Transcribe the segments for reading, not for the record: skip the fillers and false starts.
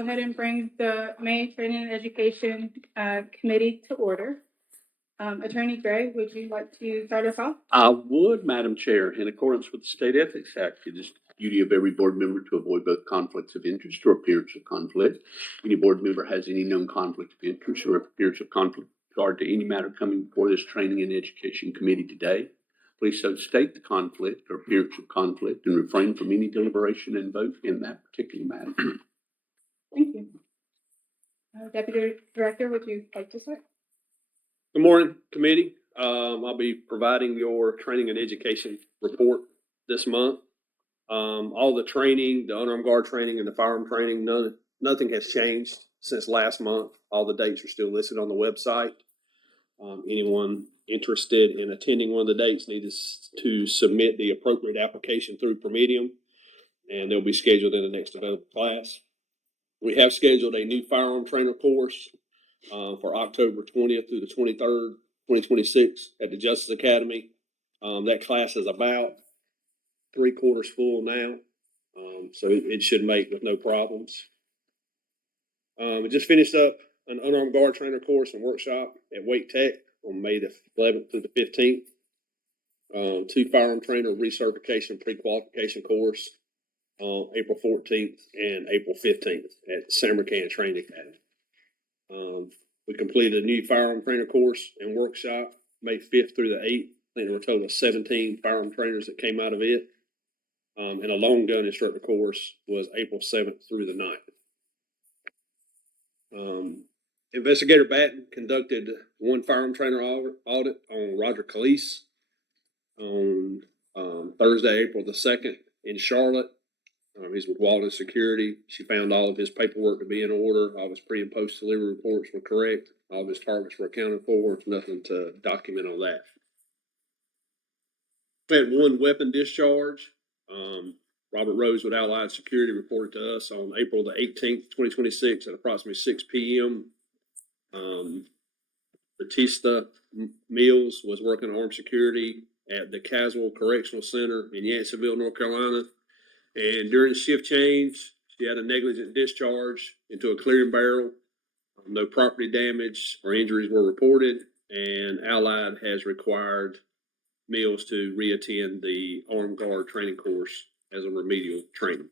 go ahead and bring the May Training and Education Committee to order. Attorney Gray, would you like to start us off? I would, Madam Chair. In accordance with the State Ethics Act, it is the duty of every board member to avoid both conflicts of interest or appearance of conflict. Any board member has any known conflict of interest or appearance of conflict with regard to any matter coming before this Training and Education Committee today, please so state the conflict or appearance of conflict and refrain from any deliberation and vote in that particular matter. Thank you. Deputy Director, would you like to start? Good morning, committee. I'll be providing your training and education report this month. All the training, the unarmed guard training and the firearm training, nothing has changed since last month. All the dates are still listed on the website. Anyone interested in attending one of the dates needs to submit the appropriate application through Promedium, and they'll be scheduled in the next available class. We have scheduled a new firearm trainer course for October 20th through the 23rd, 2026 at the Justice Academy. That class is about 3/4 full now, so it should make with no problems. We just finished up an unarmed guard trainer course and workshop at Wake Tech on May the 11th through the 15th. 2 firearm trainer recertification pre-qualification course on April 14th and April 15th at Samarkand Training Academy. We completed a new firearm trainer course and workshop May 5th through the 8th. I think there were a total of 17 firearm trainers that came out of it. And a long gun instructor course was April 7th through the 9th. Investigator Batten conducted one firearm trainer audit on Roger Calise on Thursday, April the 2nd in Charlotte. He's with Walden Security. She found all of his paperwork to be in order. All of his pre and post delivery reports were correct. All of his targets were accounted for. Nothing to document on that. We had one weapon discharge. Robert Rose with Allied Security reported to us on April the 18th, 2026 at approximately 6 p.m. Batista Mills was working armed security at the Caswell Correctional Center in Yanceyville, North Carolina. And during the shift change, she had a negligent discharge into a clearing barrel. No property damage or injuries were reported, and Allied has required Mills to reattend the armed guard training course as a remedial training.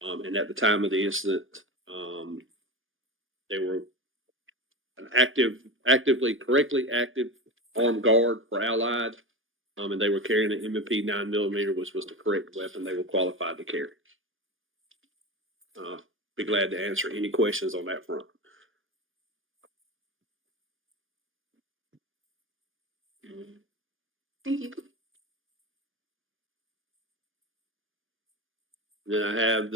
And at the time of the incident, they were an correctly active armed guard for Allied. And they were carrying an M&P 9mm, which was the correct weapon they were qualified to carry. Be glad to answer any questions on that front. Thank you. Then I have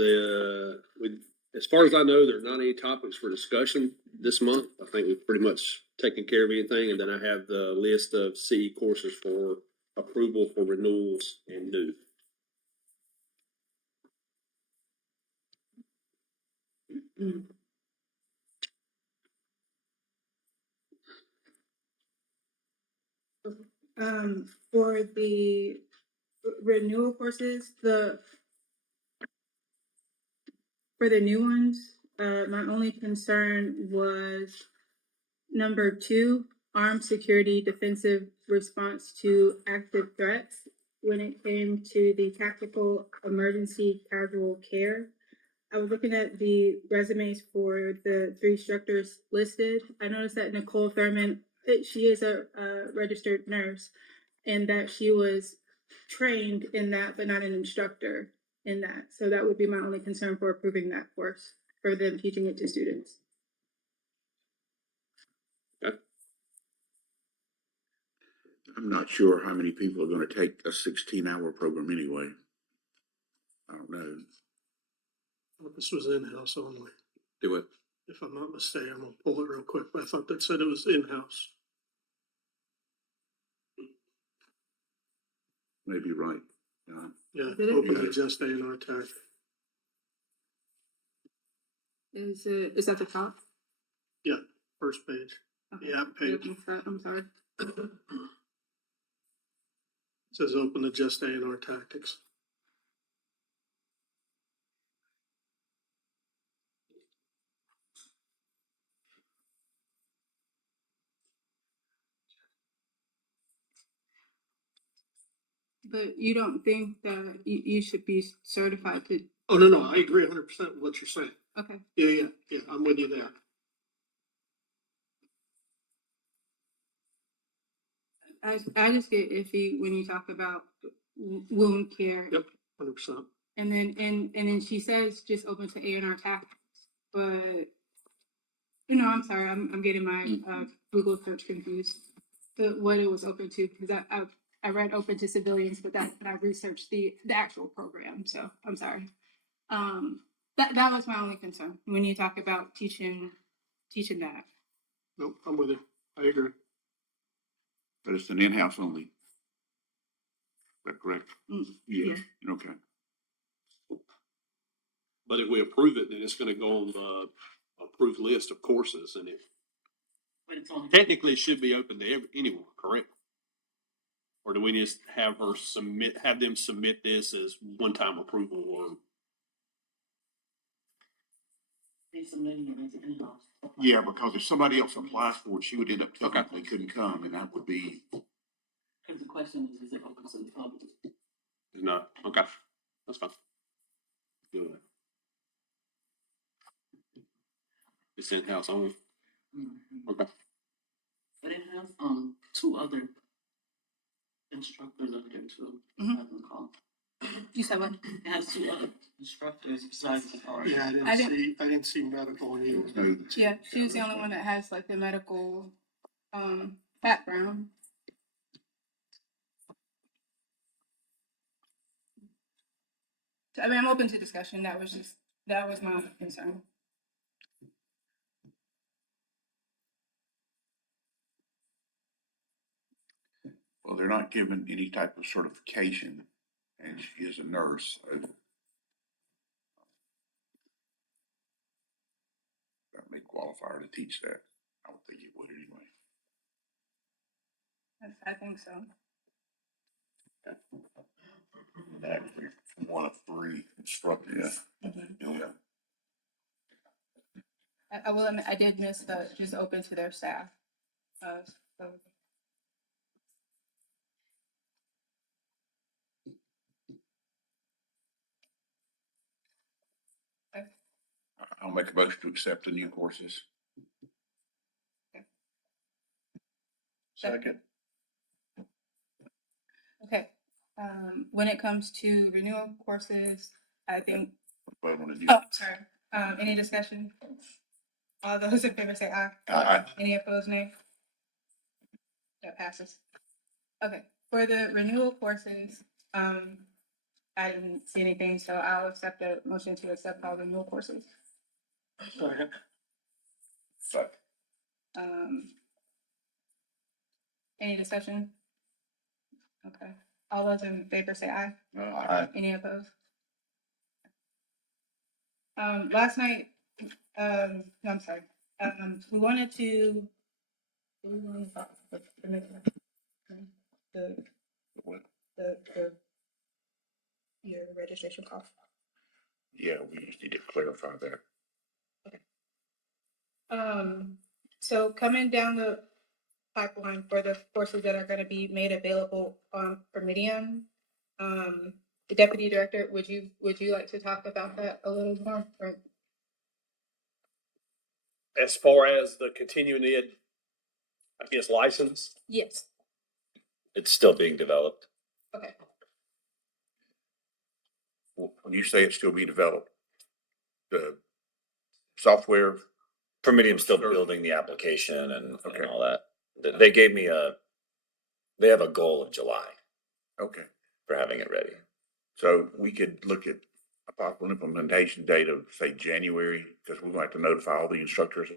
as far as I know, there are not any topics for discussion this month. I think we've pretty much taken care of anything. And then I have the list of CE courses for approval for renewals and new. For the renewal courses, for the new ones, my only concern was number 2, armed security defensive response to active threats. When it came to the tactical emergency casual care, I was looking at the resumes for the 3 instructors listed. I noticed that Nicole Thurman, she is a registered nurse, and that she was trained in that, but not an instructor in that. So that would be my only concern for approving that course, for them teaching it to students. Okay. I'm not sure how many people are going to take a 16-hour program anyway. I don't know. Well, this was in-house only. Do it. If I'm not mistaken, I'm gonna pull it real quick, but I thought that said it was in-house. Maybe right. Yeah, Did it? open to just A&R Tech. Is that the top? Yeah, first page. Okay. The app page. I'm sorry. It says open to just A&R Tactics. But you don't think that you should be certified to, Oh, no, I agree 100% with what you're saying. okay. Yeah, I'm with you there. I just get iffy when you talk about wound care. Yep, 100%. And then she says just open to A&R tactics, but I'm sorry, I'm getting my Google search confused. What it was open to, because I read open to civilians, but I researched the actual program, so I'm sorry. That was my only concern when you talk about teaching that. Nope, I'm with you. I agree. But it's an in-house only. Is that correct? Yeah. Okay. But if we approve it, then it's gonna go on the approved list of courses, and technically it should be open to anyone, correct? Or do we just have them submit this as one-time approval, or? Yeah, because if somebody else applies for it, she would end up telling them they couldn't come, and that would be. Because the question is it open to the public? No, okay, that's fine. Good. It's in-house only, okay. But it has, two other instructors up there too. Mhm. I can call. You said what? It has two other instructors besides the art. Yeah, I I didn't see medical in either. Yeah, she was the only one that has like the medical background. So, I mean, I'm open to discussion. That was my concern. Well, they're not given any type of certification, and she is a nurse. So that may qualify her to teach that. I would think it would anyway. I think so. Actually, one of three instructors. Yeah. I will admit, I did miss the just open to their staff. So. I'll make a motion to accept the new courses. Second. Okay. When it comes to renewal courses, I think. Vote on the new. Oh, sorry. Any discussion? All those in favor say aye. Aye. Any opposed, nay? That passes. Okay, for the renewal courses, I didn't see anything, so I'll accept the motion to accept all renewal courses. Second. Any discussion? Okay, all those in favor say aye. Aye. Any opposed? Last night, no, I'm sorry, we wanted to. Your registration cost. Yeah, we just need to clarify that. So coming down the pipeline for the courses that are gonna be made available for Medium, the deputy director, would you like to talk about that a little more? Or? As far as the continuing ed, I guess, license, Yes, It's still being developed. okay. When you say it's still being developed, the software. For Medium, still building the application and all that. They gave me they have a goal of July Okay, for having it ready. so we could look at a possible implementation date of, say, January, because we might have to notify all the instructors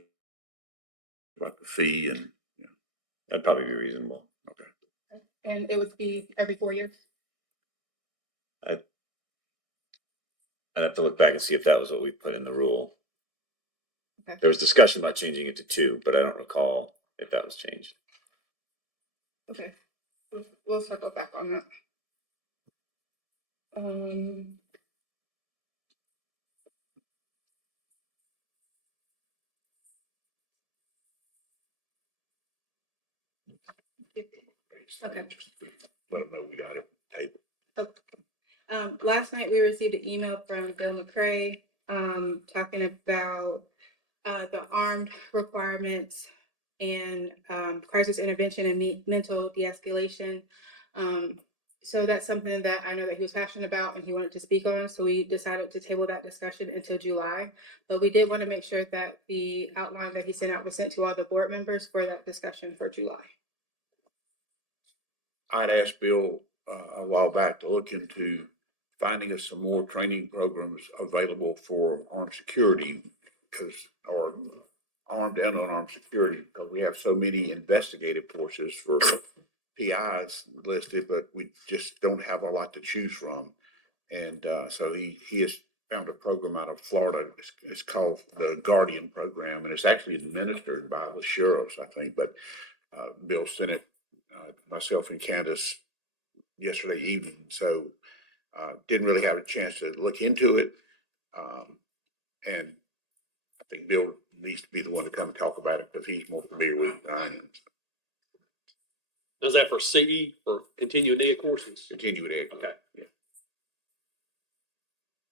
about the fee and, That'd probably be reasonable. okay. And it would be every 4 years? I'd have to look back and see if that was what we put in the rule. Okay. There was discussion about changing it to 2, but I don't recall if that was changed. Okay, we'll circle back on that. Okay. Let them know we got it, table. Last night we received an email from Bill McCray, talking about, the armed requirements and, crisis intervention and mental de-escalation. So that's something that I know that he was passionate about and he wanted to speak on, so we decided to table that discussion until July. But we did want to make sure that the outline that he sent out was sent to all the board members for that discussion for July. I'd asked Bill, a while back to look into finding us some more training programs available for armed security, because, or armed and unarmed security, because we have so many investigative forces for PIs listed, but we just don't have a lot to choose from. And, so he has found a program out of Florida. It's called the Guardian Program, and it's actually administered by the sheriffs, I think, but, Bill sent it, myself and Candace yesterday evening, so, didn't really have a chance to look into it. And I think Bill needs to be the one to come and talk about it, because he's more familiar with it than I am. Is that for CE, for continuing ed courses? Continue it. Okay. Yeah.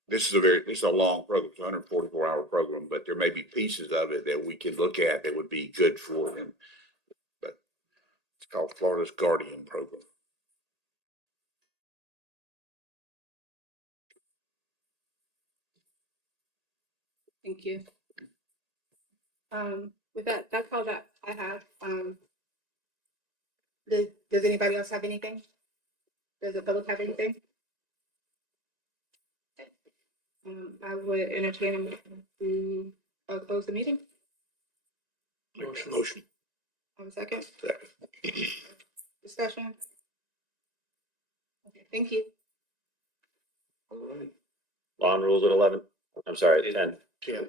This is a long program, it's a 144-hour program, but there may be pieces of it that we can look at that would be good for him. But it's called Florida's Guardian Program. Thank you. With that, that's all that I have. Does anybody else have anything? Does the public have anything? I would entertain a motion to, close the meeting. Motion. Have a second? Second. Discussion? Okay, thank you. Law and rules at 11. I'm sorry, at 10. 10.